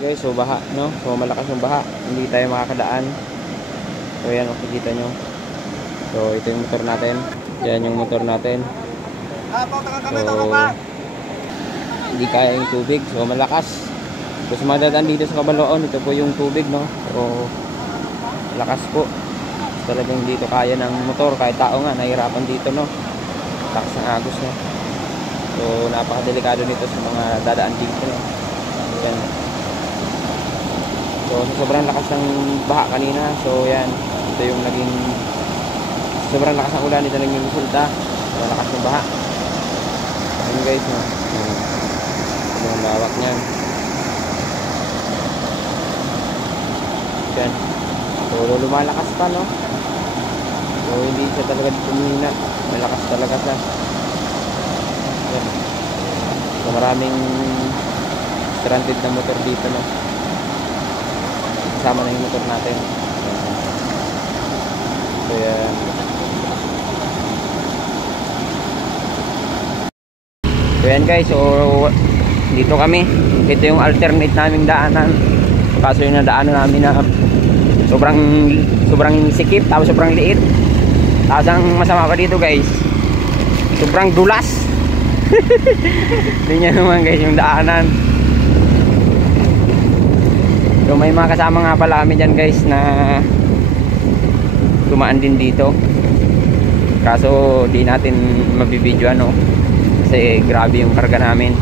Guys, so baha, no? So malakas yung baha, hindi tayo makakadaan. So yan, makikita nyo. So ito yung motor natin. Yan yung motor natin. So hindi kaya yung tubig, so malakas. So sa mga dadaan dito sa Cabaloon, ito po yung tubig, no? So malakas po. Talagang dito kaya ng motor, kahit tao nga nahihirapan dito, no? Lakas ng agos, no? So napakadelikado nito sa mga dadaan dito, no? Yan. So sobrang lakas ng baha kanina. So yan, ito yung naging sobrang lakas ng ulan, ito lang yung resulta. So lakas ng baha. Ayun guys, no? Ito yung lawak niyan. Yan. So lumalakas pa, no? So hindi siya talaga tumina. Malakas talaga siya. Yan. So maraming stranded na motor dito, no? Kasama na yung motor natin. So yan. So yan guys, so dito kami. Ito yung alternate naming daanan. Kaso yung nadaanan namin na sobrang sikip, tapos sobrang liit. Tapos ang masama pa dito guys, sobrang dulas. Tingnan naman guys yung daanan. So may mga kasama nga pala kami dyan guys na tumaan din dito. Kaso di natin mabibidyo, ano, kasi grabe yung karga namin.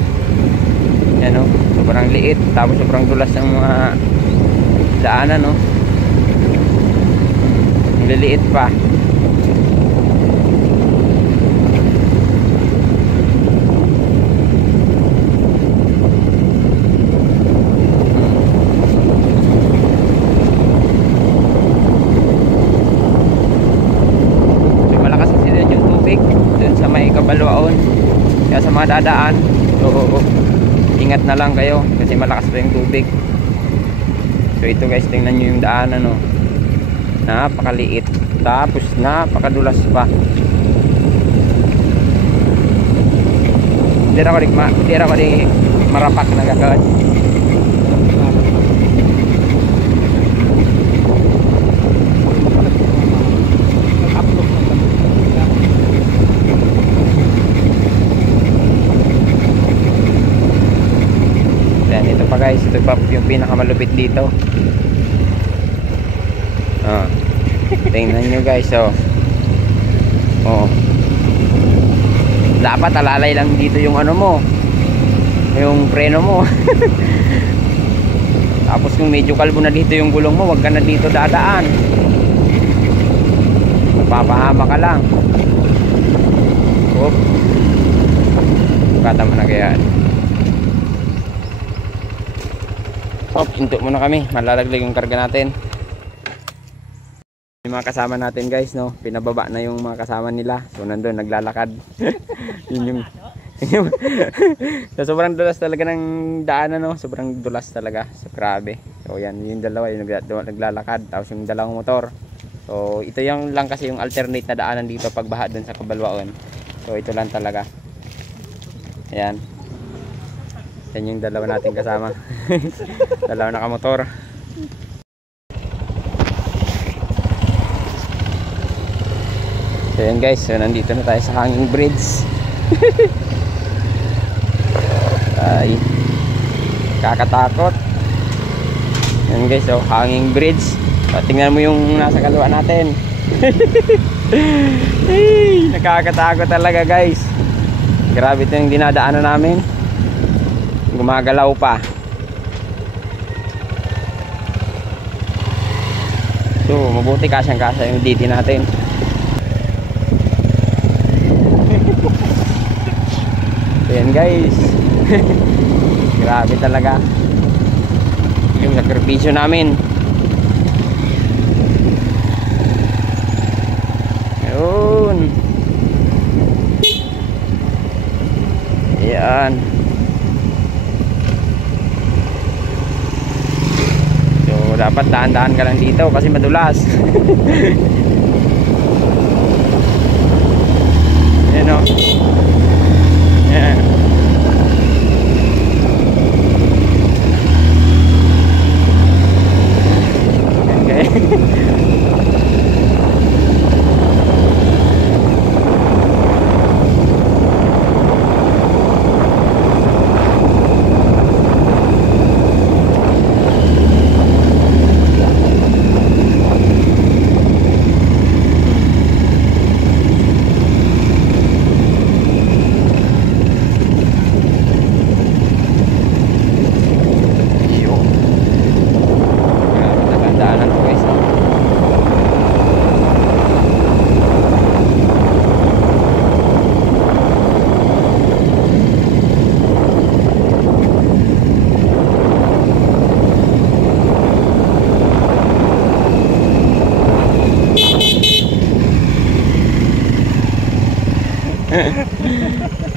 Yan, no? Sobrang liit, tapos sobrang dulas ng mga daanan, no? Liliit pa. Cabaloon, kaya sa mga dadaan, so ingat na lang kayo kasi malakas pa yung tubig. So ito guys, tingnan nyo yung daan, ano, napakaliit, tapos napakadulas pa. Hindi ako di marapak na gagawin. Guys, ito pa yung pinakamalupit dito. Tingnan nyo guys, dapat alalay lang dito yung ano mo, yung preno mo. Tapos kung medyo kalbo na dito yung gulong mo, wag ka na dito dadaan, mapapahama ka lang. Katama na gayaan. Hinto muna kami, malalaglag yung karga natin. Yung mga kasama natin guys, no, pinababa na yung mga kasama nila. So nandun naglalakad. Yun yung so, sobrang dulas talaga ng daan, no? Sobrang dulas talaga. So grabe. So yan, yung dalawa yung naglalakad, tapos yung dalawang motor. So ito yung lang kasi yung alternate na daanan dito pag baha dun sa Cabaloon. So ito lang talaga. Ayan. Yan yung dalawa nating kasama. Dalawa nakamotor. So yan guys, so nandito na tayo sa hanging bridge. Ay, kakatakot. Yan guys, so hanging bridge. So, tingnan mo yung nasa kaliwa natin. Ay, nakakatakot talaga guys. Grabe ito yung dinadaanan namin. Gumagalaw pa. So mabuti kasyang-kasya yung DT natin. Ayan guys. Grabe talaga yung sakripisyo namin. Ayun. Ayan. Dapat dahan-dahan ka lang dito kasi madulas. Yan o. Yan.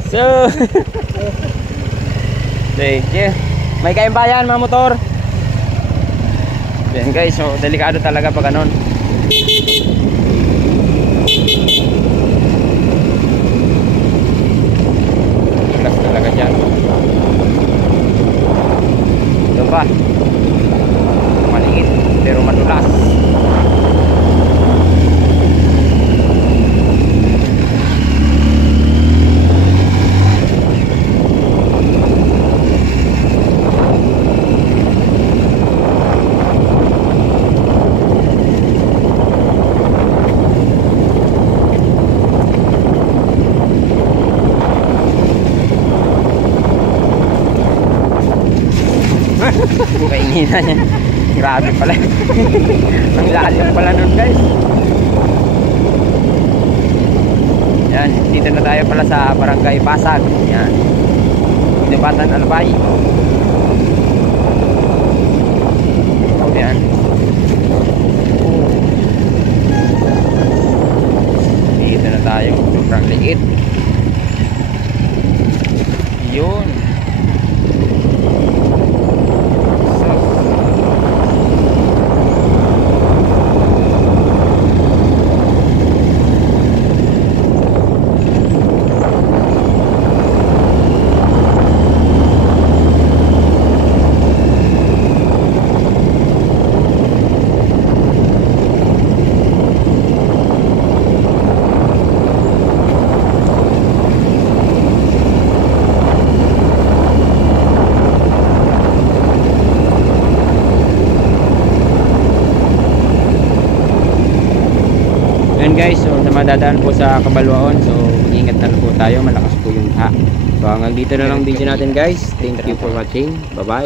So, thank you. May kaimbayan mga motor. Yan guys, so delikado talaga pag ganon. Tulas talaga dyan. Ito pa. Maliit pero matulas. Kainginan niya. Grabe pala. Ang lalim pala nun guys. Yan, dito na tayo pala sa Barangay Pasag. Yan. Inubatan Albay. Yan. Dito na tayo. Sobrang liit. Yun. Yun guys, so namadadaan po sa Kabalwaon, so ingat na lang po tayo, malakas po yung ha. So hanggang dito na lang video natin guys. Thank you for watching. Bye bye.